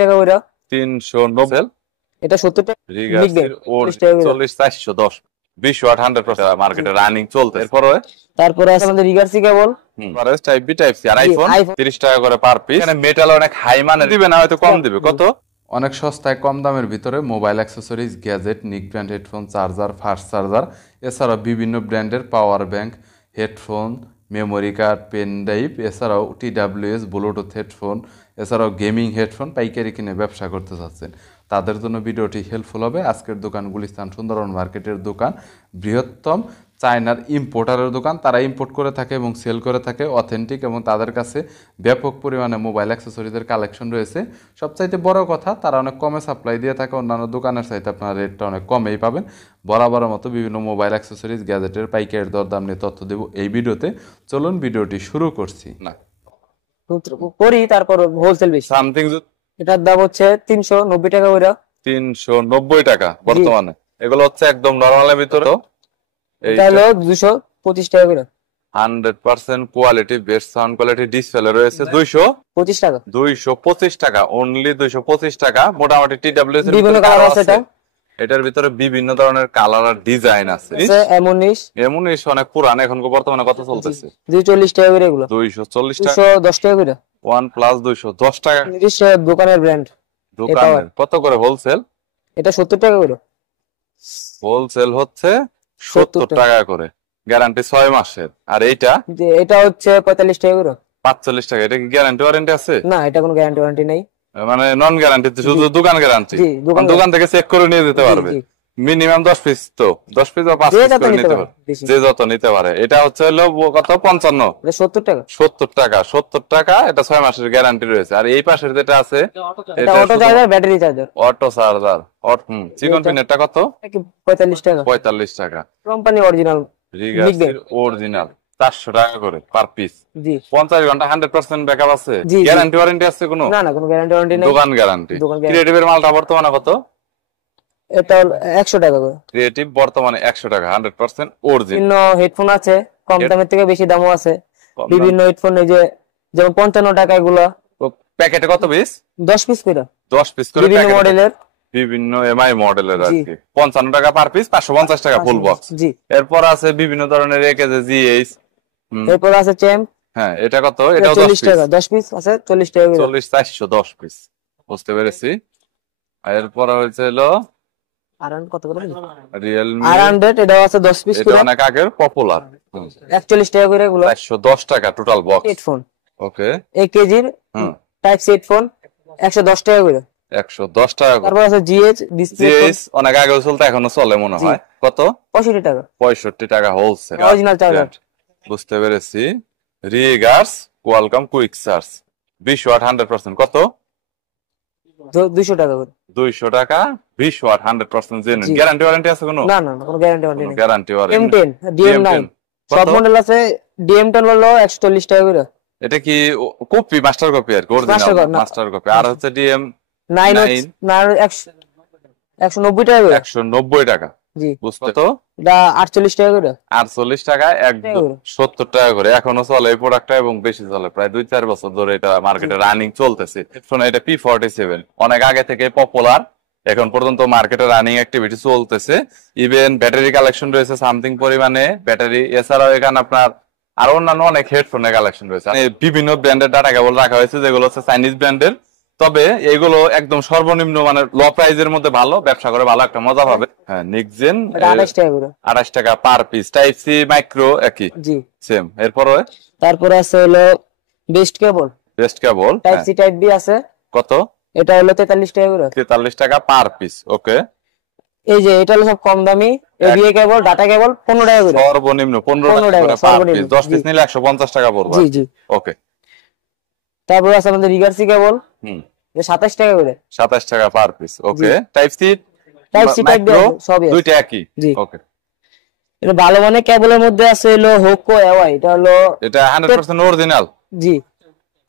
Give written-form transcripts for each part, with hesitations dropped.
টাকা ওইটা 390। এটা 70 টাকা। রিগার্সের ওর 40 410 20 ওয়াট 100% মার্কেটে রানিং চলতে। তারপরে আছে আমাদের রিগার্সি cable average type B type C আর আইফোন 30 টাকা করে পার পিস। এখানে মেটাল অনেক হাই মানের দিবে না, হয়তো কম দিবে। কত? অনেক সস্তায় কম দামের ভিতরে মোবাইল অ্যাক্সেসরিজ, গ্যাজেট, নিক brand headphone, charger, fast charger, এছাড়াও বিভিন্ন ব্র্যান্ডের power bank, headphone, memory card, pen drive, এছাড়াও TWS ব্লুটুথ হেডফোন, এছাড়াও গেমিং হেডফোন পাইকারি কিনে ব্যবসা করতে চাচ্ছেন, তাদের জন্য ভিডিওটি হেল্পফুল হবে। আজকের দোকান গুলিস্তান সুন্দরবন মার্কেটের দোকান, বৃহত্তম চায়নার ইম্পোর্টারের দোকান। তারা ইম্পোর্ট করে থাকে এবং সেল করে থাকে অথেন্টিক, এবং তাদের কাছে ব্যাপক পরিমাণে মোবাইল অ্যাক্সেসরিজের কালেকশন রয়েছে। সবচাইতে বড় কথা, তারা অনেক কমে সাপ্লাই দিয়ে থাকে, অন্যান্য দোকানের চাইতে আপনারা রেটটা অনেক কমেই পাবেন। বরাবরের মতো বিভিন্ন মোবাইল অ্যাক্সেসরিজ, গ্যাজেটের পাইকারি দরদাম নিয়ে তথ্য দেব এই ভিডিওতে। চলুন ভিডিওটি শুরু করছি। না করি তারপর হোলসেল বেশি সামথিং এটার দাম হচ্ছে 390 টাকা ওইটা 390 টাকা বর্তমানে। এগুলো হচ্ছে একদম নরমালের ভিতরে। এটা হলো 225 টাকা করে 100% quality, best sound quality display রয়েছে। 25 টাকা 225 টাকা অনলি 225 টাকা। মোটামুটি TWS এর বিভিন্ন কালার আছে এটা। এটার ভিতরে বিভিন্ন ধরনের কালার আর ডিজাইন আছে। এমনিশ অনেক পুরান, এখন বর্তমানে কত চলতেছে? 240 টাকা করে এগুলো 240 টাকা 210 টাকা করে OnePlus 210 টাকা। দোকানের ব্র্যান্ড। দোকানের কত করে হোলসেল? এটা 70 টাকা করে হোলসেল হচ্ছে 70 টাকা করে, গ্যারান্টি 6 মাসের। আর এটা হচ্ছে 45 টাকা করে 45 টাকা। এটা কি গ্যারান্টি ওয়ারেন্টি আছে? না, এটা কোনো গ্যারান্টি ওয়ারেন্টি নেই, মানে নন গ্যারান্টি, শুধু দোকান গ্যারান্টি। দোকান থেকে চেক করে নিয়ে যেতে পারবে। মিনিমাম 10 পিস, তো 10 পিস বা 5 পিস করে নিতে পারবে, যে যত নিতে পারে। এটা হচ্ছে হলো কত? 55 70 টাকা 70 টাকা 70 টাকা। এটা 6 মাসের গ্যারান্টি রয়েছে। আর এই পাশের যেটা আছে এটা auto charger, battery charger, auto charger. চিকন পিনেরটা কত? 45 টাকা 45 টাকা। কোম্পানি অরিজিনাল রিগার্সের অরিজিনাল 400 টাকা করে পার পিস। 50 ঘন্টা 100% ব্যাকআপ আছে। গ্যারান্টি ওয়ারেন্টি আছে কোনো? না না, কোনো গ্যারান্টি ওয়ারেন্টি নেই, দোকান গ্যারান্টি। ক্রিয়েটিভের মালটা বর্তমানে কত? এটা 100 টাকা করে ক্রিয়েটিভ বর্তমানে 100 টাকা 100% অরিজিনাল। বিভিন্ন হেডফোন আছে, কম দামের থেকে বেশি দামও আছে। বিভিন্ন হেডফোন এই যে যেমন 55 টাকা, এগুলো প্যাকেটে কত পিস? 10 পিস করে 10 পিস করে বিভিন্ন মডেলের, বিভিন্ন এমআই মডেলের আর কি। 55 টাকা পার পিস, 550 টাকা ফুল বক্স। জি। এরপর আছে বিভিন্ন ধরনের একেজে জিএইচ। এরপর আছে চ্যাম্প। হ্যাঁ, এটা কত? এটাও 40 টাকা 10 পিস আছে 40 টাকা করে 40 410 পিস। বুঝতে পেরেছি। এরপর হচ্ছে হলো আরাউন্ড কত করে? রিয়েলমি R100, এটাও আছে 10 পিস করে, এটা অনেক আগের পপুলার। 41 টাকা করে এগুলো 410 টাকা টোটাল বক্স হেডফোন। ওকে, 1 কেজির টাইপ সি হেডফোন 110 টাকা করে 110 টাকা করে। তারপর আছে জিএইচ ডিসপ্লে, জিএইচ অনেক আগে চলতে, এখনো চলে মনে হয়। কত? 65 টাকা 65 টাকা হোলসেল অরিজিনাল চার্জার। বুঝতে পেরেছি। রিগার্স কোয়ালকম কুইক চার্জ 20 ওয়াট 100%। কত? 200 টাকা করে 200 টাকা 20 ওয়াট 100% জেনুইন। গ্যারান্টি ওয়ারেন্টি আছে কোনো? না না, কোনো গ্যারান্টি ওয়ারেন্টি নেই। গ্যারান্টি ওয়ারেন্টি M10 DM9 সব মডেল আছে। DM10 হলো 140 টাকা করে। এটা কি কপি, মাস্টার কপি আর কি, অরিজিনাল মাস্টার কপি। আর হচ্ছে DM9 190 টাকা করে 190 টাকা। জি। বুঝতে তো? এটা 48 টাকা করে 48 টাকা 70 টাকা করে। এখনো চলে এই প্রোডাক্টটা, এবং বেশি চলে, প্রায় 2-4 বছর ধরে এটা মার্কেটে রানিং চলতেছে। হেডফোন এটা P47 অনেক আগে থেকে পপুলার, এখন পর্যন্ত মার্কেটে রানিং অ্যাক্টিভিটি চলতেছে। ইভেন ব্যাটারি কালেকশন রয়েছে সামথিং পরিমাণে ব্যাটারি। এছাড়াও এখানে আপনার আর অন্যান্য অনেক হেডফোনের কালেকশন রয়েছে। বিভিন্ন ব্র্যান্ডের ডাটা কেবল রাখা হয়েছে, যেগুলো হচ্ছে চাইনিজ ব্র্যান্ডের। তবে এগুলো একদম সর্বনিম্ন মানে লো প্রাইজের মধ্যে ভালো ব্যবসা করে ভালো একটা মজা পাবে। হ্যাঁ, নিকজেন 28 টাকা করে 28 টাকা per piece. Type C micro একই জি সেম। এরপরে তারপরে আছে হলো best cable type C type B আছে। কত? এটা হলো 43 টাকা করে 43 টাকা পার পিস। ওকে, এই যে এটা হলো সব কম দামি। এবিএ কেবল, ডাটা কেবল 15 টাকা করে সর্বনিম্ন 15 টাকা করে পার পিস। 10 পিস নিলে 150 টাকা পড়বে। জি জি। ওকে, তারপর আছে আমাদের রিগার্সি কেবল 27 টাকা করে 27 টাকা পার পিস। ওকে, টাইপ সি টাইপ সবই দুইটা একই। ওকে, এটা ভালো মানের কেবলের মধ্যে আছে হলো হোকো এওয়াই। এটা 100% অরিজিনাল। জি।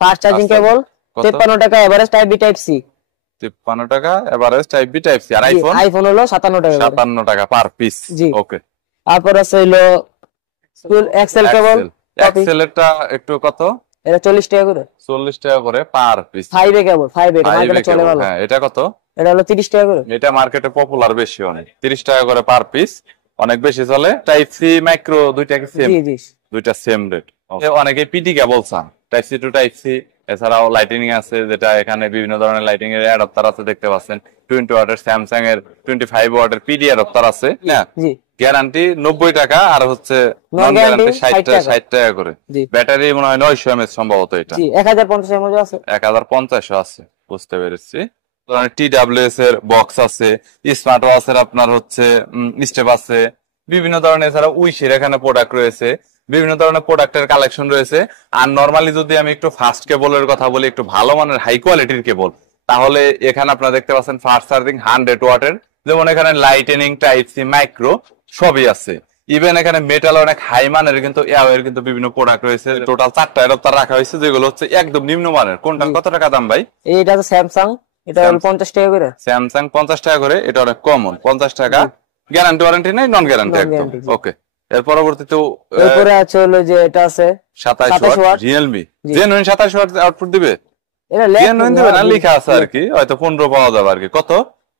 ফাস্ট চার্জিং কেবল 53 টাকা average type B type C 53 টাকা average type B type C. আর আইফোন হলো 57 টাকা 57 টাকা পার পিস। ওকে, তারপর আছে হলো এক্সেল কেবল। এক্সেল এরটা একটু কত? এটা 40 টাকা করে। 40 টাকা করে পার পিস। 5 এ কেবল, 5 এটা মার্কেটে চলে ভালো। হ্যাঁ, এটা কত? এটা হলো 30 টাকা করে। এটা মার্কেটে পপুলার বেশি অনেক। 30 টাকা করে পার পিস, অনেক বেশি চলে। টাইপ সি মাইক্রো দুইটা কি সেম? জি জি, দুইটা সেম রেট। অনেকে পিটি কেবল চান, type C to type C. এছাড়াও লাইটিং আছে, যেটা এখানে বিভিন্ন ধরনের লাইটিং এর অ্যাডাপ্টার আছে, দেখতে পাচ্ছেন 20 ওয়াটের স্যামসাং এর 25 ওয়াটের পিডি অ্যাডাপ্টার আছে। হ্যাঁ, জি। গ্যারান্টি 90 টাকা, আর হচ্ছে নন গ্যারান্টি 60 টাকা করে। ব্যাটারি মনে হয় 900 mAh সম্ভবত। এটা জি 1050 mAh আছে। 1050 আছে, বুঝতে পেরেছি। TWS এর বক্স আছে, স্মার্ট ওয়াচের আপনার হচ্ছে স্টেপ আছে, বিভিন্ন ধরনের। এছাড়া উইশের এখানে প্রোডাক্ট রয়েছে, বিভিন্ন ধরনের প্রোডাক্টের কালেকশন রয়েছে। আর নরমালি যদি আমি একটু ফাস্ট কেবলের কথা বলি, একটু ভালো মানের হাই কোয়ালিটির কেবল, তাহলে এখানে আপনারা দেখতে পাচ্ছেন ফাস্ট চার্জিং 100 ওয়াটের, যেমন এখানে লাইটেনিং, টাইপ সি, মাইক্রো সবই আছে। ইভেন এখানে মেটাল অনেক হাই মানের কিন্তু এর কিন্তু বিভিন্ন প্রোডাক্ট রয়েছে। টোটাল 4টা অ্যাডাপ্টার রাখা হয়েছে, যেগুলো হচ্ছে একদম নিম্নমানের। কোনটা কত টাকা দাম ভাই? এইটা তো স্যামসাং, এটা হলো 50 টাকা করে। স্যামসাং 50 টাকা করে, এটা অনেক কমন। 50 টাকা, গ্যারান্টি ওয়ারেন্টি নাই, নন গ্যারান্টি একদম। ওকে, এর পরবর্তীতে এরপরে আছে হলো যে এটা আছে 27 watt Realme genuine 27 watt output দিবে। এটা জেনুইন দিবে না, লেখা আছে আর কি, হয়তো 15 পাওয়া যাবে আর কি। কত?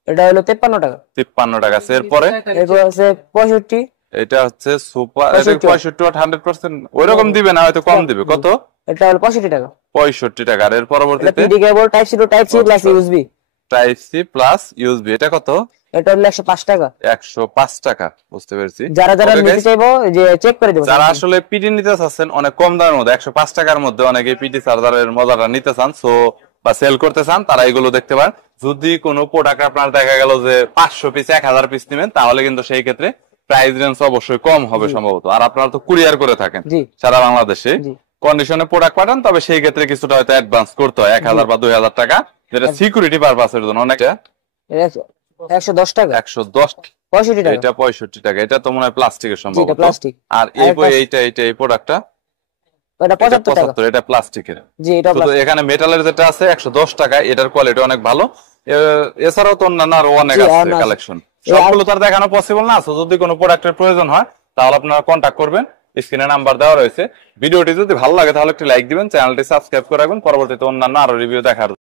এটা হলো 53 টাকা। 53 টাকা। এরপরে এরপর আছে 65, এটা হচ্ছে সুপার, এটা 65 ওয়াট 100%। ওইরকম দিবে না, হয়তো কম দিবে। কত? এটা হলো 65 টাকা। 65 টাকা। আর এর পরবর্তীতে PD cable type C to type C plus USB. Type C plus USB, এটা কত? এটা হলো 105 টাকা। 105 টাকা, বুঝতে পেরেছি। যারা নিতে চাইবো যে চেক করে দেব। যারা আসলে পিডি নিতে চাচ্ছেন অনেক কম দামের মধ্যে, 105 টাকার মধ্যে অনেকে পিডি চার্জারের মজাটা নিতে চান, সো বা সেল করতে চান, তারা এগুলো দেখতে পারেন। যদি কোনো প্রোডাক্ট আপনার দেখা গেল যে 500 পিস 1000 পিস নেবেন, তাহলে কিন্তু সেই ক্ষেত্রে প্রাইস রেঞ্জ অবশ্যই কম হবে সম্ভবত। আর আপনারা তো কুরিয়ার করে থাকেন সারা বাংলাদেশে, কন্ডিশনে প্রোডাক্ট পাঠান, তবে সেই ক্ষেত্রে কিছুটা হয়তো অ্যাডভান্স করতে হয়, 1000 বা 2000 টাকা, যেটা সিকিউরিটি পারপাসের জন্য। অনেকটা 110 টাকা। 110, 65 টাকা। এটা 65 টাকা। এটা তো মনে হয় প্লাস্টিকের সম্ভবত। আর এই প্রোডাক্টটা এটা 75 টাকা। এটা প্লাস্টিকের। জি, এটা শুধু এখানে মেটালের যেটা আছে 110 টাকা, এটার কোয়ালিটি অনেক ভালো। এছাড়াও তো অন্যান্য আরো অনেক আছে কালেকশন, সবগুলো তো আর দেখানো পসিবল না। যদি কোনো প্রোডাক্টের প্রয়োজন হয়, তাহলে আপনারা কন্ট্যাক্ট করবেন, স্ক্রিনে নাম্বার দেওয়া রয়েছে। ভিডিওটি যদি ভালো লাগে তাহলে একটি লাইক দিবেন, চ্যানেলটি সাবস্ক্রাইব করে রাখবেন পরবর্তীতে অন্যান্য আরো রিভিউ দেখার